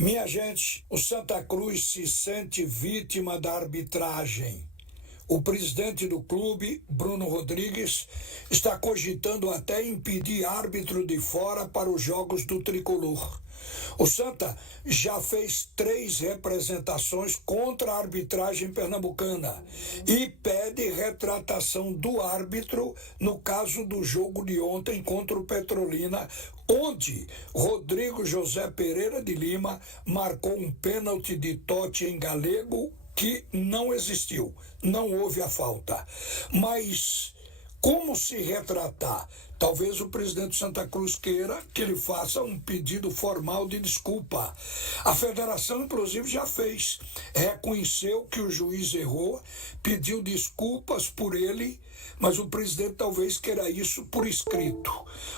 Minha gente, o Santa Cruz se sente vítima da arbitragem. O presidente do clube, Bruno Rodrigues, está cogitando até impedir árbitro de fora para os jogos do tricolor. O Santa já fez 3 representações contra a arbitragem pernambucana e pede retratação do árbitro no caso do jogo de ontem contra o Petrolina, onde Rodrigo José Pereira de Lima marcou um pênalti de Totti em galego que não existiu, não houve a falta. Mas como se retratar? Talvez o presidente do Santa Cruz queira que ele faça um pedido formal de desculpa. A federação, inclusive, já fez. Reconheceu que o juiz errou, pediu desculpas por ele, mas o presidente talvez queira isso por escrito.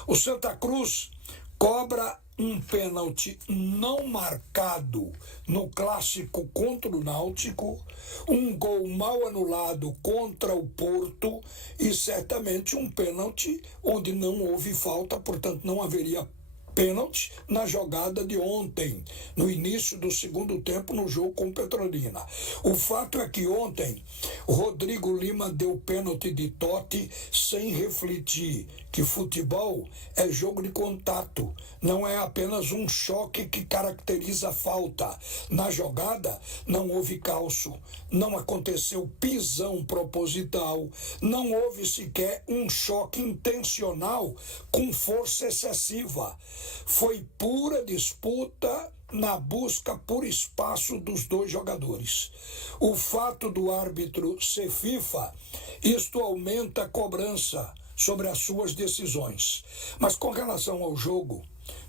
O Santa Cruz cobra um pênalti não marcado no clássico contra o Náutico, um gol mal anulado contra o Porto e certamente um pênalti onde não houve falta, portanto não haveria pênalti na jogada de ontem, no início do segundo tempo no jogo com o Petrolina. O fato é que ontem o Rodrigo Lima deu pênalti de Totti sem refletir que futebol é jogo de contato, não é apenas um choque que caracteriza a falta. Na jogada não houve calço, não aconteceu pisão proposital, não houve sequer um choque intencional com força excessiva. Foi pura disputa na busca por espaço dos dois jogadores. O fato do árbitro ser FIFA, isto aumenta a cobrança sobre as suas decisões. Mas com relação ao jogo,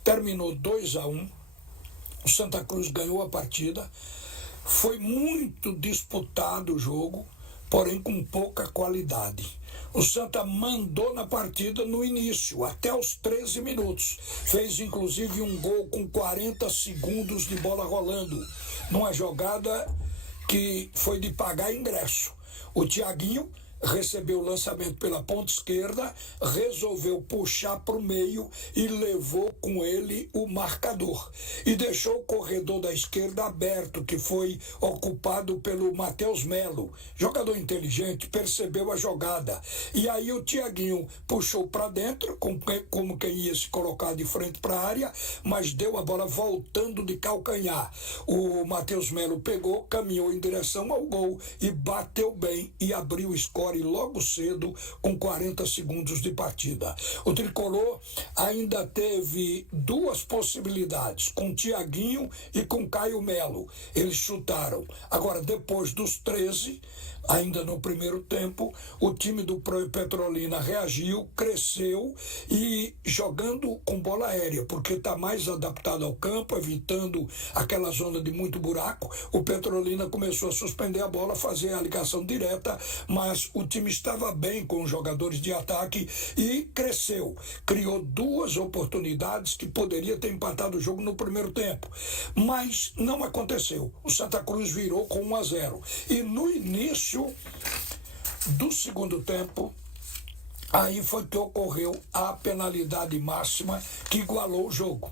terminou 2-1, o Santa Cruz ganhou a partida, foi muito disputado o jogo, porém com pouca qualidade. O Santa mandou na partida no início, até os 13 minutos. Fez inclusive um gol com 40 segundos de bola rolando, numa jogada que foi de pagar ingresso. O Thiaguinho recebeu o lançamento pela ponta esquerda, resolveu puxar para o meio e levou com ele o marcador. E deixou o corredor da esquerda aberto, que foi ocupado pelo Matheus Melo. Jogador inteligente, percebeu a jogada. E aí o Thiaguinho puxou para dentro, como quem ia se colocar de frente para a área, mas deu a bola voltando de calcanhar. O Matheus Melo pegou, caminhou em direção ao gol e bateu bem e abriu o score logo cedo, com 40 segundos de partida. O tricolor ainda teve 2 possibilidades, com Thiaguinho e com Caio Melo. Eles chutaram. Agora, depois dos 13, ainda no primeiro tempo, o time do Petrolina reagiu, cresceu e jogando com bola aérea, porque está mais adaptado ao campo, evitando aquela zona de muito buraco. O Petrolina começou a suspender a bola, fazer a ligação direta, mas o time estava bem com os jogadores de ataque e cresceu. Criou 2 oportunidades que poderia ter empatado o jogo no primeiro tempo, mas não aconteceu. O Santa Cruz virou com 1-0. E no início do segundo tempo, aí foi que ocorreu a penalidade máxima que igualou o jogo.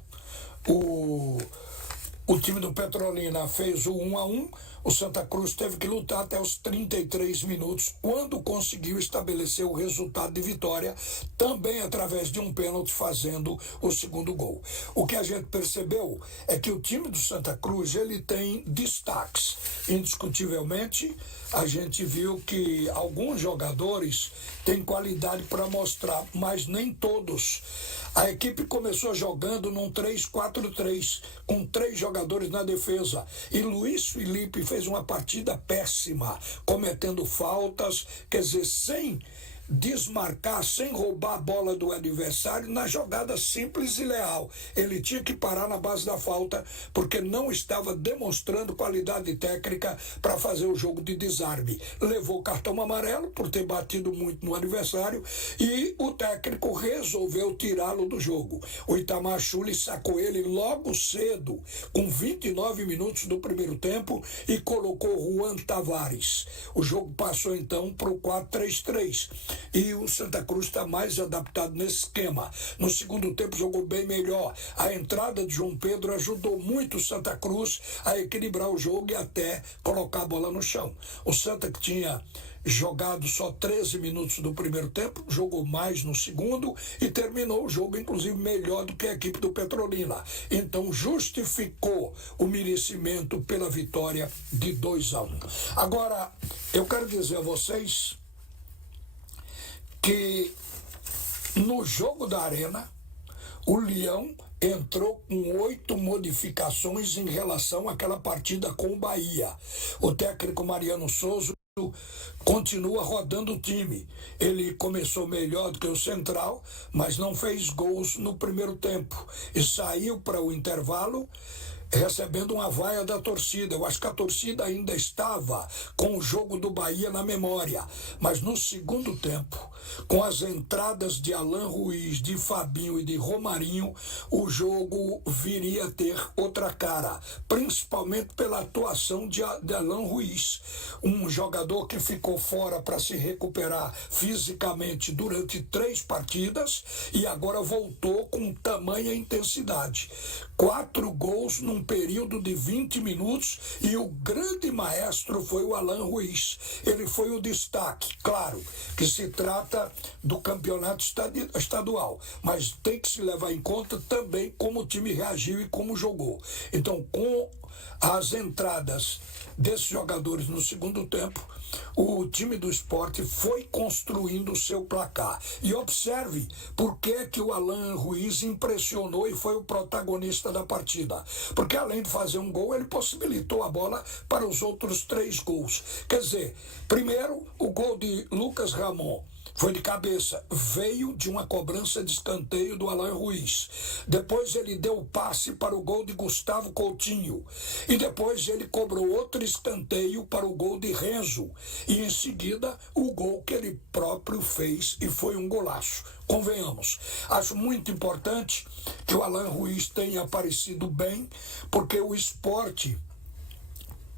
O time do Petrolina fez o 1-1, o Santa Cruz teve que lutar até os 33 minutos, quando conseguiu estabelecer o resultado de vitória, também através de um pênalti, fazendo o segundo gol. O que a gente percebeu é que o time do Santa Cruz, ele tem destaques. Indiscutivelmente, a gente viu que alguns jogadores têm qualidade para mostrar, mas nem todos. A equipe começou jogando num 3-4-3, com 3 jogadores na defesa. E Luiz Felipe fez uma partida péssima, cometendo faltas, quer dizer, sem desmarcar, sem roubar a bola do adversário na jogada simples e leal. Ele tinha que parar na base da falta, porque não estava demonstrando qualidade técnica para fazer o jogo de desarme. Levou cartão amarelo por ter batido muito no adversário e o técnico resolveu tirá-lo do jogo. O Itamar Schulli sacou ele logo cedo, com 29 minutos do primeiro tempo, e colocou Juan Tavares. O jogo passou então para o 4-3-3. e o Santa Cruz está mais adaptado nesse esquema. No segundo tempo jogou bem melhor. A entrada de João Pedro ajudou muito o Santa Cruz a equilibrar o jogo e até colocar a bola no chão. O Santa, que tinha jogado só 13 minutos do primeiro tempo, jogou mais no segundo e terminou o jogo, inclusive, melhor do que a equipe do Petrolina. Então, justificou o merecimento pela vitória de 2-1. Agora, eu quero dizer a vocês que no jogo da Arena, o Leão entrou com 8 modificações em relação àquela partida com o Bahia. O técnico Mariano Souza continua rodando o time. Ele começou melhor do que o Central, mas não fez gols no primeiro tempo e saiu para o intervalo recebendo uma vaia da torcida. Eu acho que a torcida ainda estava com o jogo do Bahia na memória, mas no segundo tempo, com as entradas de Alan Ruiz, de Fabinho e de Romarinho, o jogo viria a ter outra cara, principalmente pela atuação de Alan Ruiz, um jogador que ficou fora para se recuperar fisicamente durante 3 partidas e agora voltou com tamanha intensidade. 4 gols num período de 20 minutos e o grande maestro foi o Alan Ruiz. Ele foi o destaque. Claro que se trata do campeonato estadual, mas tem que se levar em conta também como o time reagiu e como jogou. Então, com as entradas desses jogadores no segundo tempo, o time do Sport foi construindo o seu placar. E observe por que o Alan Ruiz impressionou e foi o protagonista da partida. Porque além de fazer um gol, ele possibilitou a bola para os outros 3 gols. Quer dizer, primeiro, o gol de Lucas Ramon foi de cabeça, veio de uma cobrança de escanteio do Alan Ruiz. Depois ele deu o passe para o gol de Gustavo Coutinho. E depois ele cobrou outro escanteio para o gol de Renzo. E em seguida o gol que ele próprio fez e foi um golaço. Convenhamos, acho muito importante que o Alan Ruiz tenha aparecido bem, porque o Sport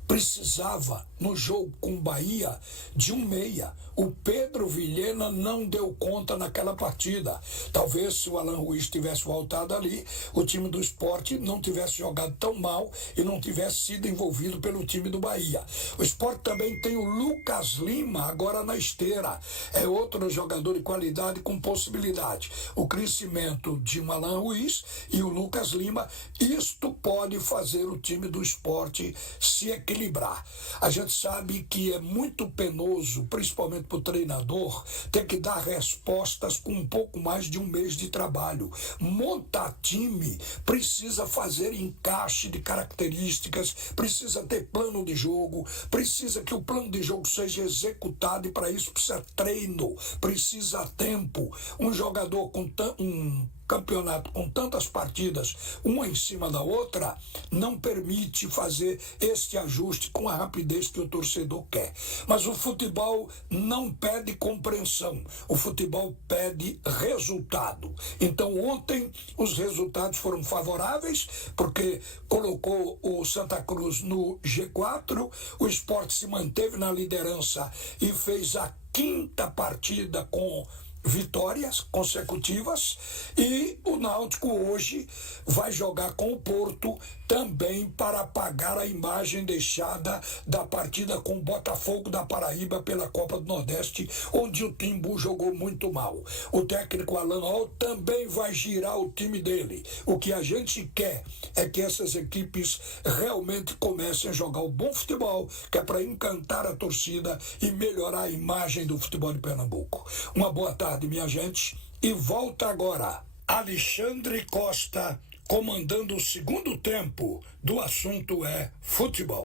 precisava, no jogo com o Bahia, de um meia. O Pedro Vilhena não deu conta naquela partida. Talvez se o Alan Ruiz tivesse voltado ali, o time do Sport não tivesse jogado tão mal e não tivesse sido envolvido pelo time do Bahia. O Sport também tem o Lucas Lima agora na esteira. É outro jogador de qualidade com possibilidade. O crescimento de um Alan Ruiz e o Lucas Lima, isto pode fazer o time do Sport se equilibrar. A gente sabe que é muito penoso, principalmente para o treinador, ter que dar respostas com um pouco mais de um mês de trabalho. Montar time precisa fazer encaixe de características, precisa ter plano de jogo, precisa que o plano de jogo seja executado e para isso precisa treino, precisa tempo. Um jogador com um campeonato com tantas partidas, uma em cima da outra, não permite fazer este ajuste com a rapidez que o torcedor quer. Mas o futebol não pede compreensão, o futebol pede resultado. Então ontem os resultados foram favoráveis, porque colocou o Santa Cruz no G4, o Sport se manteve na liderança e fez a 5ª partida com vitórias consecutivas, e o Náutico hoje vai jogar com o Porto também para apagar a imagem deixada da partida com o Botafogo da Paraíba pela Copa do Nordeste, onde o Timbu jogou muito mal. O técnico Alan Hall também vai girar o time dele. O que a gente quer é que essas equipes realmente comecem a jogar o bom futebol, que é para encantar a torcida e melhorar a imagem do futebol de Pernambuco. Uma boa tarde, minha gente, e volta agora Alexandre Costa comandando o segundo tempo do Assunto é Futebol.